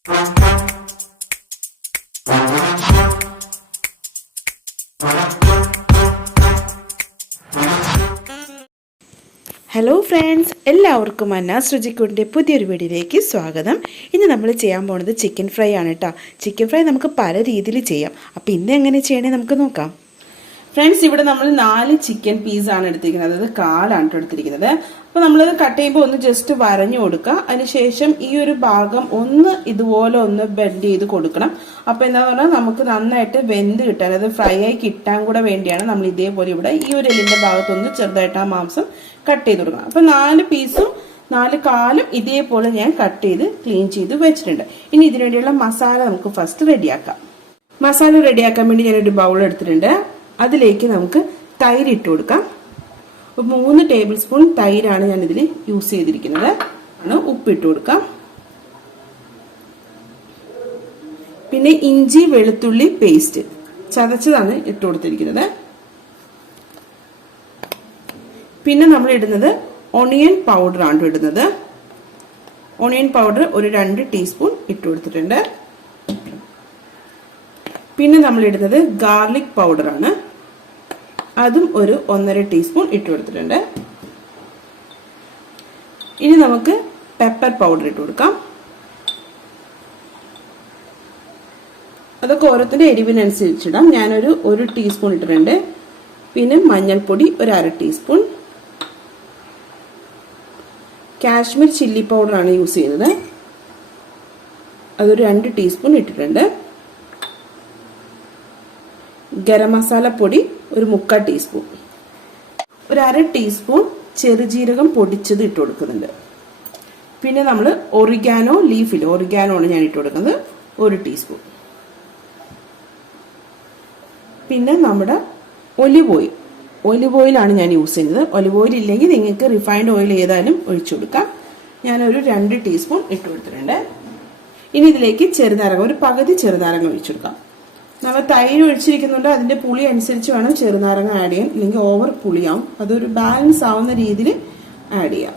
Hello friends, എല്ലാവർക്കും അന്നാസ് രുചിക്കൂട്ടിൻ്റെ പുതിയൊരു വീഡിയോയിലേക്ക് സ്വാഗതം. ഇന്ന് നമ്മൾ ചെയ്യാൻ പോകുന്നത് ചിക്കൻ ഫ്രൈ ആണ് കേട്ടോ. ചിക്കൻ ഫ്രൈ നമുക്ക് പല രീതിയിൽ ചെയ്യാം. അപ്പോൾ ഇന്ന് എങ്ങനെ ചെയ്യണേ നമുക്ക് നോക്കാം. ഫ്രണ്ട്സ്, ഇവിടെ നമ്മൾ 4 ചിക്കൻ പീസാണ് എടുത്തിരിക്കുന്നത്, അതായത് കാലാണ് എടുത്തിരിക്കുന്നത്. അപ്പോൾ നമ്മളത് കട്ട് ചെയ്യുമ്പോൾ ഒന്ന് ജസ്റ്റ് വരഞ്ഞു കൊടുക്കുക. അതിനുശേഷം ഈ ഒരു ഭാഗം ഒന്ന് ഇതുപോലെ ഒന്ന് ബെൻഡ് ചെയ്ത് കൊടുക്കണം. അപ്പോൾ എന്താണെന്ന് പറഞ്ഞാൽ നമുക്ക് നന്നായിട്ട് വെന്ത് കിട്ടാൻ, അതായത് ഫ്രൈ ആയി കിട്ടാൻ കൂടെ വേണ്ടിയാണ് നമ്മൾ ഇതേപോലെ ഇവിടെ ഈ ഒരു എല്ലിൻ്റെ ഭാഗത്തൊന്ന് ചെറുതായിട്ട് ആ മാംസം കട്ട് ചെയ്ത് കൊടുക്കണം. അപ്പോൾ 4 പീസും 4 കാലും ഇതേപോലെ ഞാൻ കട്ട് ചെയ്ത് ക്ലീൻ ചെയ്ത് വെച്ചിട്ടുണ്ട്. ഇനി ഇതിനു വേണ്ടിയുള്ള മസാല നമുക്ക് ഫസ്റ്റ് റെഡിയാക്കാം. മസാല റെഡിയാക്കാൻ വേണ്ടി ഞാനൊരു ബൗൾ എടുത്തിട്ടുണ്ട്. അതിലേക്ക് നമുക്ക് തൈര് ഇട്ട് കൊടുക്കാം. 3 ടേബിൾ സ്പൂൺ തൈരാണ് ഞാൻ ഇതിൽ യൂസ് ചെയ്തിരിക്കുന്നത്. ഉപ്പിട്ട് കൊടുക്കാം. പിന്നെ ഇഞ്ചി വെളുത്തുള്ളി പേസ്റ്റ് ചതച്ചതാണ് ഇട്ട് കൊടുത്തിരിക്കുന്നത്. പിന്നെ നമ്മൾ ഇടുന്നത് ഓണിയൻ പൗഡർ ആണ് ഇടുന്നത്. ഓണിയൻ പൗഡർ ഒരു 2 ടീസ്പൂൺ ഇട്ട് കൊടുത്തിട്ടുണ്ട്. പിന്നെ നമ്മൾ ഇടുന്നത് ഗാർലിക് പൗഡർ ആണ്, അതും ഒരു 1.5 ടീസ്പൂൺ ഇട്ട് കൊടുത്തിട്ടുണ്ട്. ഇനി നമുക്ക് പെപ്പർ പൗഡർ ഇട്ട് കൊടുക്കാം. അതൊക്കെ ഓരോത്തിന്റെ എരിവിനനുസരിച്ചിടാം. ഞാനൊരു 1 ടീസ്പൂൺ ഇട്ടിട്ടുണ്ട്. പിന്നെ മഞ്ഞൾപ്പൊടി ഒരു 1/2 ടീസ്പൂൺ. കാശ്മീർ ചില്ലി പൗഡർ ആണ് യൂസ് ചെയ്യുന്നത്, അതൊരു 2 ടീസ്പൂൺ ഇട്ടിട്ടുണ്ട്. ഗരം മസാല പൊടി ഒരു 3/4 ടീസ്പൂൺ. ഒരു 1/2 ടീസ്പൂൺ ചെറുജീരകം പൊടിച്ചത് ഇട്ട് കൊടുക്കുന്നുണ്ട്. പിന്നെ നമ്മൾ ഒറിഗാനോ ലീഫിൽ ഒറിഗാനോ ആണ് ഞാൻ ഇട്ട് കൊടുക്കുന്നത്, 1 ടീസ്പൂൺ. പിന്നെ നമ്മുടെ ഒലിവ് ഓയിലാണ് ഞാൻ യൂസ് ചെയ്യുന്നത്. ഒലിവ് ഓയിൽ ഇല്ലെങ്കിൽ നിങ്ങൾക്ക് റിഫൈൻഡ് ഓയിൽ ഏതായാലും ഒഴിച്ചു കൊടുക്കാം. ഞാനൊരു 2 ടീസ്പൂൺ ഇട്ട് കൊടുത്തിട്ടുണ്ട്. ഇനി ഇതിലേക്ക് ചെറുനാരങ്ങ ഒരു പകുതി ചെറുനാരങ്ങ ഒഴിച്ചു കൊടുക്കാം. നമ്മൾ തൈര് ഒഴിച്ചിരിക്കുന്നുണ്ട്, അതിന്റെ പുളി അനുസരിച്ച് വേണം ചെറുനാരങ്ങ ആഡ് ചെയ്യാൻ, ഇല്ലെങ്കിൽ ഓവർ പുളിയാവും. അതൊരു ബാലൻസ് ആവുന്ന രീതിയിൽ ആഡ് ചെയ്യാം.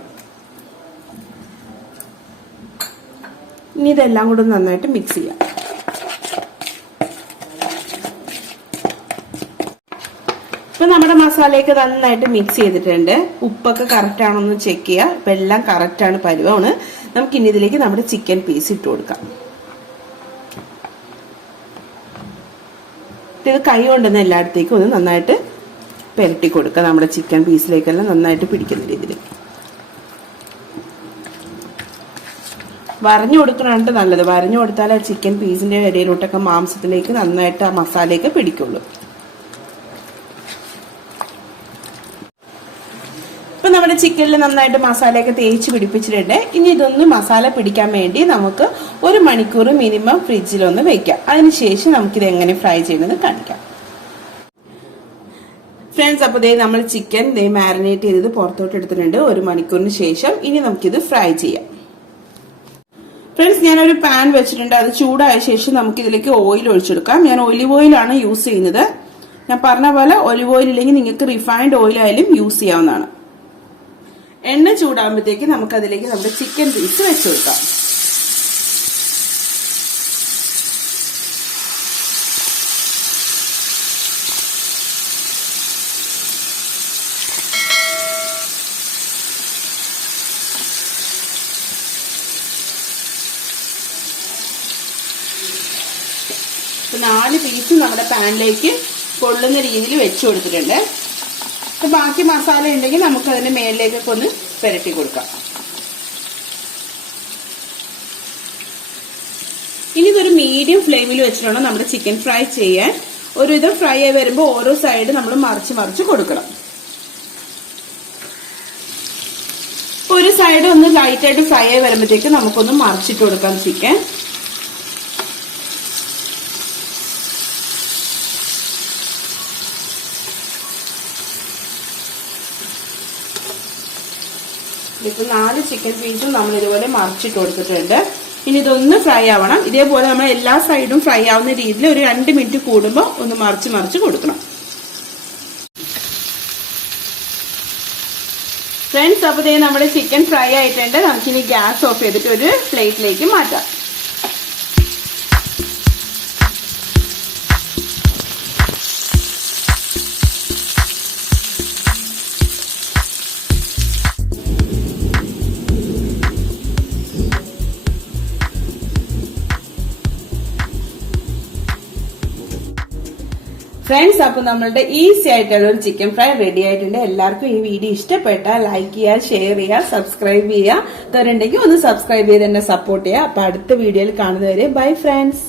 ഇനി ഇതെല്ലാം കൂടെ നന്നായിട്ട് മിക്സ് ചെയ്യാം. ഇപ്പൊ നമ്മുടെ മസാലയൊക്കെ നന്നായിട്ട് മിക്സ് ചെയ്തിട്ടുണ്ട്. ഉപ്പൊക്കെ കറക്റ്റ് ആണോ എന്ന് ചെക്ക് ചെയ്യുക. ഇപ്പൊ എല്ലാം കറക്റ്റ് ആണ്, പരുവമാണ്. നമുക്ക് ഇനി ഇതിലേക്ക് നമ്മുടെ ചിക്കൻ പീസ് ഇട്ട് കൊടുക്കാം. ഇത് കൈ കൊണ്ടുവന്ന് എല്ലായിടത്തേക്കും ഒന്ന് നന്നായിട്ട് പെരട്ടി കൊടുക്കുക. നമ്മുടെ ചിക്കൻ പീസിലേക്കെല്ലാം നന്നായിട്ട് പിടിക്കുന്ന രീതിയിൽ വരഞ്ഞു കൊടുക്കണുണ്ട് നല്ലത്. വരഞ്ഞു കൊടുത്താൽ ആ ചിക്കൻ പീസിന്റെ ഇടയിലോട്ടൊക്കെ മാംസത്തിലേക്ക് നന്നായിട്ട് ആ മസാലയൊക്കെ പിടിക്കുള്ളൂ. ഇപ്പൊ നമ്മുടെ ചിക്കനിൽ നന്നായിട്ട് മസാലയൊക്കെ തേച്ച് പിടിപ്പിച്ചിട്ടുണ്ട്. ഇനി ഇതൊന്ന് മസാല പിടിക്കാൻ വേണ്ടി നമുക്ക് 1 മണിക്കൂർ മിനിമം ഫ്രിഡ്ജിലൊന്ന് വെക്കാം. അതിനുശേഷം നമുക്കിത് എങ്ങനെ ഫ്രൈ ചെയ്യുന്നത് കാണിക്കാം. ഫ്രണ്ട്സ്, അപ്പോൾ നമ്മൾ ചിക്കൻ മാരിനേറ്റ് ചെയ്തത് പുറത്തോട്ട് എടുത്തിട്ടുണ്ട് 1 മണിക്കൂറിന് ശേഷം. ഇനി നമുക്കിത് ഫ്രൈ ചെയ്യാം. ഫ്രണ്ട്സ്, ഞാനൊരു പാൻ വെച്ചിട്ടുണ്ട്. അത് ചൂടായ ശേഷം നമുക്ക് ഇതിലേക്ക് ഓയിൽ ഒഴിച്ചെടുക്കാം. ഞാൻ ഒലിവ് ഓയിലാണ് യൂസ് ചെയ്യുന്നത്. ഞാൻ പറഞ്ഞ പോലെ ഒലിവ് ഓയിൽ ഇല്ലെങ്കിൽ നിങ്ങൾക്ക് റിഫൈൻഡ് ഓയിൽ ആയാലും യൂസ് ചെയ്യാവുന്നതാണ്. എണ്ണ ചൂടാകുമ്പോഴത്തേക്ക് നമുക്ക് അതിലേക്ക് നമ്മുടെ ചിക്കൻ പീസ് വെച്ച് കൊടുക്കാം. ഇപ്പൊ 4 പീസ് നമ്മുടെ പാനിലേക്ക് കൊള്ളുന്ന രീതിയിൽ വെച്ച് കൊടുത്തിട്ടുണ്ട്. ബാക്കി മസാല ഉണ്ടെങ്കിൽ നമുക്ക് അതിന്റെ മേലിലേക്കൊക്കെ ഒന്ന് പുരട്ടി കൊടുക്കാം. ഇനി ഇതൊരു മീഡിയം ഫ്ലെയിമിൽ വെച്ചിട്ടാണ് നമ്മുടെ ചിക്കൻ ഫ്രൈ ചെയ്യാൻ. ഒരുവിധം ഫ്രൈ ആയി വരുമ്പോൾ ഓരോ സൈഡ് നമ്മൾ മറിച്ച് കൊടുക്കണം. ഒരു സൈഡ് ഒന്ന് ലൈറ്റായിട്ട് ഫ്രൈ ആയി വരുമ്പോഴത്തേക്ക് നമുക്കൊന്ന് മറിച്ചിട്ട് കൊടുക്കാം ചിക്കൻ. ഇപ്പൊ 4 ചിക്കൻ പീസും നമ്മൾ ഇതുപോലെ മറിച്ചിട്ട് കൊടുത്തിട്ടുണ്ട്. ഇനി ഇതൊന്ന് ഫ്രൈ ആവണം. ഇതേപോലെ നമ്മൾ എല്ലാ സൈഡും ഫ്രൈ ആവുന്ന രീതിയിൽ ഒരു 2 മിനിറ്റ് കൂടുമ്പോൾ ഒന്ന് മറിച്ച് കൊടുക്കണം. ഫ്രണ്ട്സ്, അപ്പോൾ നമ്മുടെ ചിക്കൻ ഫ്രൈ ആയിട്ടുണ്ട്. നമുക്കിനി ഗ്യാസ് ഓഫ് ചെയ്തിട്ട് ഒരു പ്ലേറ്റിലേക്ക് മാറ്റാം. ഫ്രണ്ട്സ്, അപ്പൊ നമ്മളുടെ ഈസി ആയിട്ടുള്ള ഒരു ചിക്കൻ ഫ്രൈ റെഡി ആയിട്ടുണ്ട്. എല്ലാവർക്കും ഈ വീഡിയോ ഇഷ്ടപ്പെട്ടാൽ ലൈക്ക് ചെയ്യുക, ഷെയർ ചെയ്യുക, സബ്സ്ക്രൈബ് ചെയ്യുക. തരുണ്ടെങ്കിൽ ഒന്ന് സബ്സ്ക്രൈബ് ചെയ്ത് എന്നെ സപ്പോർട്ട് ചെയ്യുക. അപ്പൊ അടുത്ത വീഡിയോയിൽ കാണുന്നവരെ ബൈ ഫ്രണ്ട്സ്.